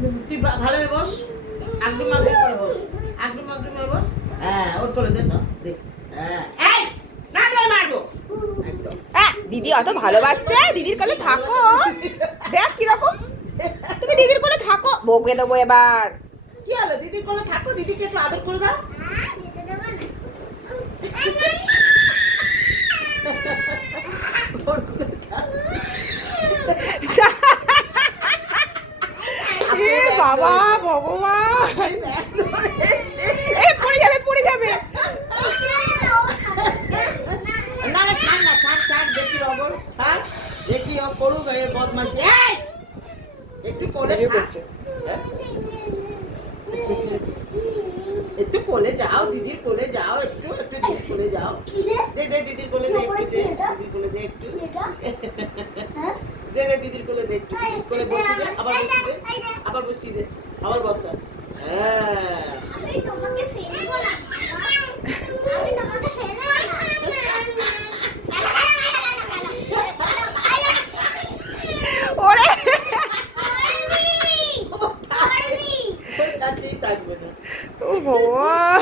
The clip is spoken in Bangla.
তুই ভালোভাবে বস, আগডুম আগডুম করে বস, আগডুম আগডুম করে বস। হ্যাঁ, ওর কোলে দে তো, দে। হ্যাঁ, এই না দে মারবো একদম। দিদি অত ভালোবাসছে, দিদির কোলে থাকো। দেখ কিরকম, তুমি দিদির কোলে থাকো। বকে দেবো এবার। কি হলো, দিদির কোলে থাকো, দিদিকে একটু আদর করে দাও। ওর কোলে থাকো। এ বাবা ভগবান, এই ব্যাগ ধরেছে। এ পড়ে যাবে পড়ে যাবে। না না, ছাড় না, ছাড় ছাড়, দেখি অবর ছাড়, দেখি ও করুক এ বদমাশি। এই একটু কোলে ভিডিও থাক। করছে। হ্যাঁ? একটু কোলে যাও, দিদির কোলে যাও, একটু একটু দিদির কোলে যাও। দে দে দিদির কোলে দে, একটু দে দিদির কোলে দে, একটু দে দে দিদির কোলে দে, একটু দিদির কোলে বসিয়ে দে, আবার বসিয়ে দে, আবার বসিয়ে দে, আবার বসা। হ্যাঁ, ওরে ওর কাছেই থাকবে না। ও ভগবান।